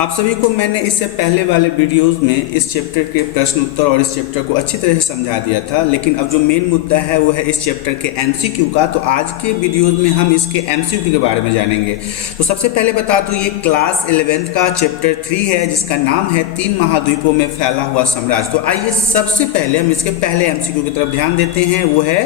आप सभी को मैंने इससे पहले वाले वीडियोस में इस चैप्टर के प्रश्न उत्तर और इस चैप्टर को अच्छी तरह से समझा दिया था, लेकिन अब जो मेन मुद्दा है वो है इस चैप्टर के एमसीक्यू का। तो आज के वीडियोस में हम इसके एमसीक्यू के बारे में जानेंगे। तो सबसे पहले बता दूं, ये क्लास 11th का चैप्टर 3 है जिसका नाम है 3 महाद्वीपों में फैला हुआ साम्राज्य। तो आइए सबसे पहले हम इसके पहले एमसीक्यू की तरफ ध्यान देते हैं, वो है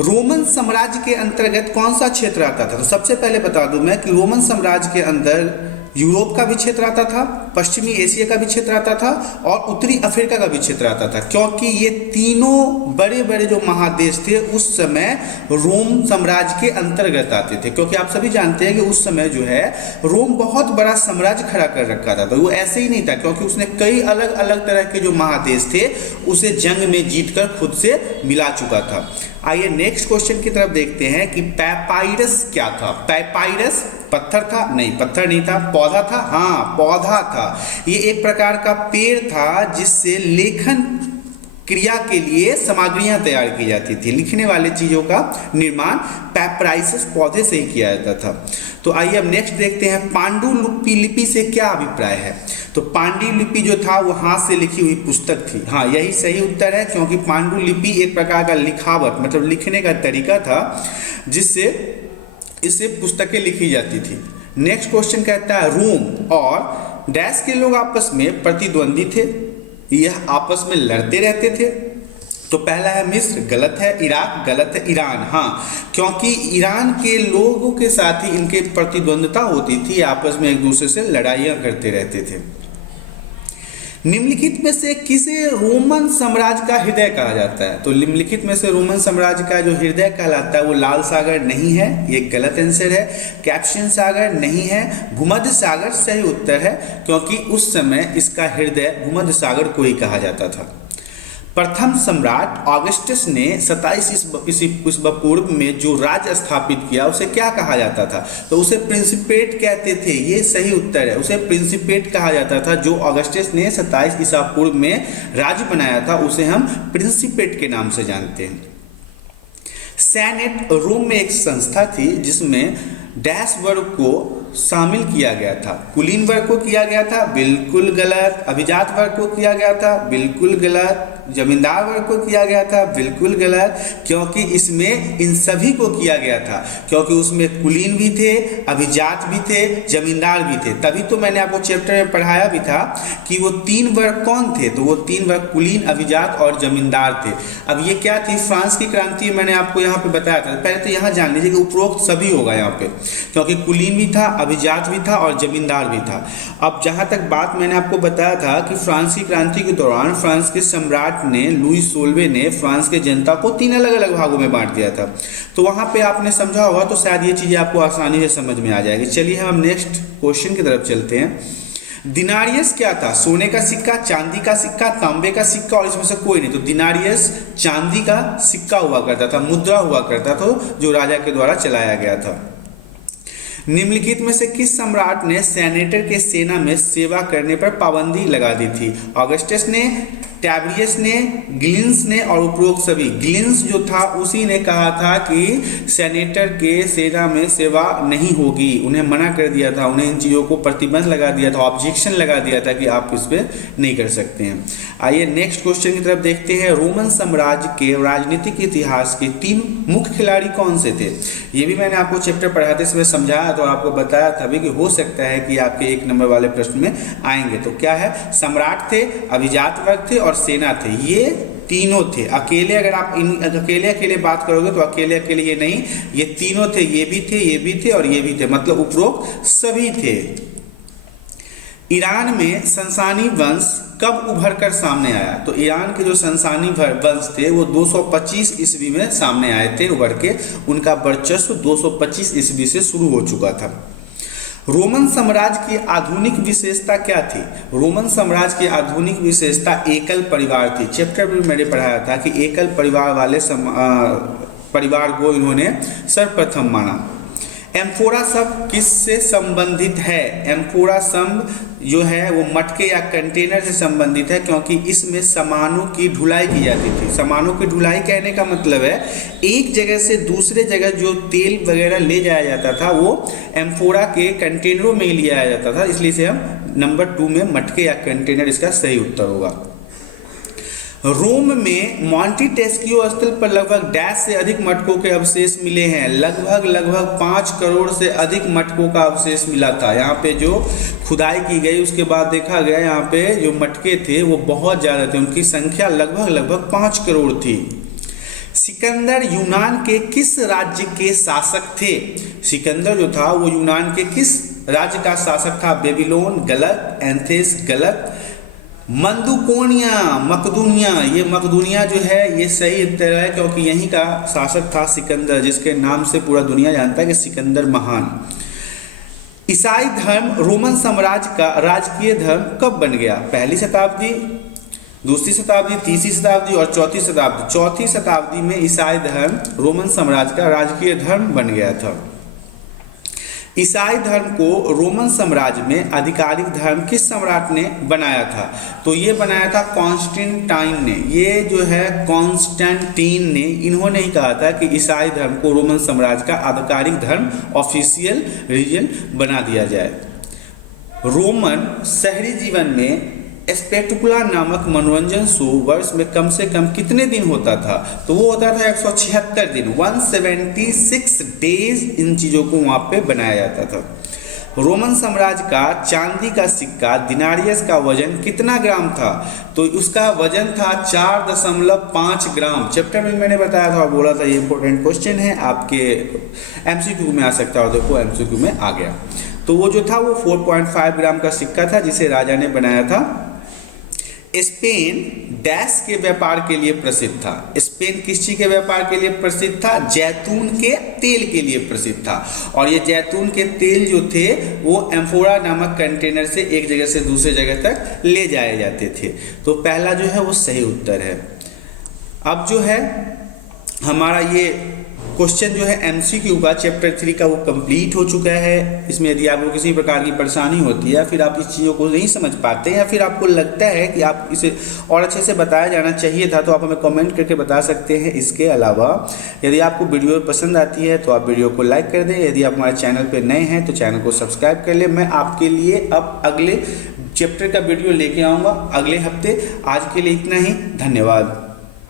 रोमन साम्राज्य के अंतर्गत कौन सा क्षेत्र आता था। तो सबसे पहले बता दूं मैं कि रोमन साम्राज्य के अंदर यूरोप का भी क्षेत्र आता था, पश्चिमी एशिया का भी क्षेत्र आता था और उत्तरी अफ्रीका का भी क्षेत्र आता था, क्योंकि ये तीनों बड़े बड़े जो महादेश थे उस समय रोम साम्राज्य के अंतर्गत आते थे। क्योंकि आप सभी जानते हैं कि उस समय जो है रोम बहुत बड़ा साम्राज्य खड़ा कर रखा था। तो वो ऐसे ही नहीं था, क्योंकि उसने कई अलग अलग तरह के जो महादेश थे उसे जंग में जीतकर खुद से मिला चुका था। आइए नेक्स्ट क्वेश्चन की तरफ देखते हैं कि पैपाइरस क्या था। पैपाइरस पत्थर था? नहीं, पत्थर नहीं था। पौधा था? हाँ, पौधा था। ये एक प्रकार का पेड़ था जिससे लेखन क्रिया के लिए सामग्रियां तैयार की जाती थी। लिखने वाले चीजों का निर्माण पैपराइसिस पौधे से ही किया जाता था। तो आइए अब नेक्स्ट देखते हैं, पांडुलिपि से क्या अभिप्राय है। तो पांडुलिपि जो था वो हाथ से लिखी हुई पुस्तक थी। हाँ, यही सही उत्तर है, क्योंकि पांडुलिपि एक प्रकार का लिखावट मतलब लिखने का तरीका था जिससे इससे पुस्तकें लिखी जाती थी। नेक्स्ट क्वेश्चन कहता है, रोम और डैश के लोग आपस में प्रतिद्वंदी थे, यह आपस में लड़ते रहते थे। तो पहला है मिस्र, गलत है। इराक, गलत है। ईरान, हाँ, क्योंकि ईरान के लोगों के साथ ही इनके प्रतिद्वंदता होती थी, आपस में एक दूसरे से लड़ाइयाँ करते रहते थे। निम्नलिखित में से किसे रोमन साम्राज्य का हृदय कहा जाता है। तो निम्नलिखित में से रोमन साम्राज्य का जो हृदय कहलाता है वो लाल सागर नहीं है, ये गलत आंसर है। कैप्शियन सागर नहीं है। भूमध्य सागर सही उत्तर है, क्योंकि उस समय इसका हृदय भूमध्य सागर को ही कहा जाता था। प्रथम सम्राट ऑगस्टस ने 27 ईस्वी पूर्व में जो राज्य स्थापित किया उसे क्या कहा जाता था। तो उसे प्रिंसिपेट कहते थे, ये सही उत्तर है। उसे प्रिंसिपेट कहा जाता था। जो ऑगस्टस ने 27 ईसा पूर्व में राज्य बनाया था उसे हम प्रिंसिपेट के नाम से जानते हैं। सेनेट रोम में एक संस्था थी जिसमें डैश वर्ग को शामिल किया गया था। कुलीन वर्ग को किया गया था, बिल्कुल गलत। अभिजात वर्ग को किया गया था, बिल्कुल गलत। जमींदार वर्ग को किया गया था, बिल्कुल गलत, क्योंकि इसमें इन सभी को किया गया था, क्योंकि उसमें कुलीन भी थे, अभिजात भी थे, जमींदार भी थे। तभी तो मैंने आपको चैप्टर में पढ़ाया भी था कि वो 3 वर्ग कौन थे। तो वो 3 वर्ग कुलीन, अभिजात और जमींदार थे। अब ये क्या थी, फ्रांस की क्रांति मैंने आपको यहाँ पे बताया था। पहले तो यहाँ जान लीजिए कि उपरोक्त सभी होगा यहाँ पे, क्योंकि कुलीन भी था, अभिजात भी था और जमींदार भी था। अब जहाँ तक बात मैंने आपको बताया था कि फ्रांस की क्रांति के दौरान फ्रांस के सम्राट ने लुई 16वें ने फ्रांस के जनता को 3 अलग अलग भागों में बांट दिया था। तो वहां पे आपने समझा होगा, तो शायद ये चीजें आपको आसानी से समझ में आ जाएगी। चलिए हम नेक्स्ट क्वेश्चन की तरफ चलते हैं। दिनारियस क्या था? सोने का सिक्का, चांदी का सिक्का, तांबे का सिक्का और इसमें से कोई नहीं। तो दिनारियस चांदी का सिक्का हुआ करता था, मुद्रा हुआ करता था, जो राजा के द्वारा चलाया गया था। निम्नलिखित में से किस सम्राट ने सेनेटर के सेना में सेवा करने पर पाबंदी लगा दी थी? ऑगस्टस ने, टैबरियस ने, ग्लिन्स ने और उपरोक्त सभी। ग्लिन्स जो था उसी ने कहा था कि सेनेटर के सेना में सेवा नहीं होगी, उन्हें मना कर दिया था, उन्हें इन चीज़ों को प्रतिबंध लगा दिया था, ऑब्जेक्शन लगा दिया था कि आप इस पर नहीं कर सकते हैं। आइए नेक्स्ट क्वेश्चन की तरफ देखते हैं। रोमन साम्राज्य के राजनीतिक इतिहास के 3 मुख्य खिलाड़ी कौन से थे? ये भी मैंने आपको चैप्टर पढ़ाते समय समझाया तो आपको बताया था भी कि हो सकता है कि आपके 1 नंबर वाले प्रश्न में आएंगे। तो क्या है, सम्राट थे, अभिजात वर्ग थे और सेना थे। ये तीनों थे। अकेले अगर आप अकेले बात करोगे तो अकेले ये नहीं, ये तीनों थे, ये भी थे, ये भी थे और ये भी थे, मतलब उपरोक्त सभी थे। ईरान में संसानी वंश कब उभर कर सामने आया? तो ईरान के जो संसानी वंश थे वो 225 ईस्वी में सामने आए थे उभर के। उनका वर्चस्व 225 ईस्वी से शुरू हो चुका था। रोमन साम्राज्य की आधुनिक विशेषता क्या थी? रोमन साम्राज्य की आधुनिक विशेषता एकल परिवार थी। चैप्टर में मैंने पढ़ाया था कि एकल परिवार वाले परिवार को इन्होंने सर्वप्रथम माना। एम्फोरा शब्द किससे संबंधित है? एम्फोरा शब्द जो है वो मटके या कंटेनर से संबंधित है, क्योंकि इसमें सामानों की ढुलाई की जाती थी। सामानों की ढुलाई कहने का मतलब है एक जगह से दूसरे जगह जो तेल वगैरह ले जाया जाता था वो एम्फोरा के कंटेनरों में ही लिया जाता था, इसलिए से हम नंबर 2 में मटके या कंटेनर इसका सही उत्तर होगा। रोम में मॉन्टेस्क्यू स्थल पर लगभग डैश से अधिक मटकों के अवशेष मिले हैं। लगभग 5 करोड़ से अधिक मटकों का अवशेष मिला था। यहाँ पे जो खुदाई की गई उसके बाद देखा गया यहाँ पे जो मटके थे वो बहुत ज़्यादा थे, उनकी संख्या लगभग 5 करोड़ थी। सिकंदर यूनान के किस राज्य के शासक थे? सिकंदर जो था वो यूनान के किस राज्य का शासक था? बेबीलोन गलत, एथेंस गलत, मकदूनिया, ये मकदूनिया जो है ये सही उत्तर है, क्योंकि यहीं का शासक था सिकंदर, जिसके नाम से पूरा दुनिया जानता है कि सिकंदर महान। ईसाई धर्म रोमन साम्राज्य का राजकीय धर्म कब बन गया? पहली शताब्दी, दूसरी शताब्दी, तीसरी शताब्दी और चौथी शताब्दी। चौथी शताब्दी में ईसाई धर्म रोमन साम्राज्य का राजकीय धर्म बन गया था। ईसाई धर्म को रोमन साम्राज्य में आधिकारिक धर्म किस सम्राट ने बनाया था? तो ये बनाया था कॉन्स्टेंटाइन ने। ये जो है कॉन्स्टेंटाइन ने, इन्होंने ही कहा था कि ईसाई धर्म को रोमन साम्राज्य का आधिकारिक धर्म, ऑफिशियल रिलीजन बना दिया जाए। रोमन शहरी जीवन में स्पेक्टुकुलर नामक मनोरंजन शो वर्ष में कम से कम कितने दिन होता था? तो वो होता था 176 दिन, 176 डेज इन चीज़ों को वहाँ पे बनाया जाता था। रोमन साम्राज्य का चांदी का सिक्का दिनारियस का वजन कितना ग्राम था? तो उसका वजन था 4.5 ग्राम। चैप्टर में मैंने बताया था और बोला था ये इंपॉर्टेंट क्वेश्चन है, आपके एमसीक्यू में आ सकता है। देखो एमसीक्यू में आ गया। तो वो जो था वो 4.5 ग्राम का सिक्का था जिसे राजा ने बनाया था। स्पेन डैश के व्यापार के लिए प्रसिद्ध था? स्पेन किस चीज के व्यापार के लिए प्रसिद्ध था? जैतून के तेल के लिए प्रसिद्ध था। और ये जैतून के तेल जो थे वो एम्फोरा नामक कंटेनर से एक जगह से दूसरे जगह तक ले जाए जाते थे। तो पहला जो है वो सही उत्तर है। अब जो है हमारा ये क्वेश्चन जो है एमसीक्यू का चैप्टर 3 का वो कंप्लीट हो चुका है। इसमें यदि आपको किसी प्रकार की परेशानी होती है या फिर आप इस चीज़ों को नहीं समझ पाते या फिर आपको लगता है कि आप इसे और अच्छे से बताया जाना चाहिए था, तो आप हमें कमेंट करके बता सकते हैं। इसके अलावा यदि आपको वीडियो पसंद आती है तो आप वीडियो को लाइक कर दें। यदि आप हमारे चैनल पर नए हैं तो चैनल को सब्सक्राइब कर लें। मैं आपके लिए अब अगले चैप्टर का वीडियो लेके आऊँगा अगले हफ्ते। आज के लिए इतना ही, धन्यवाद।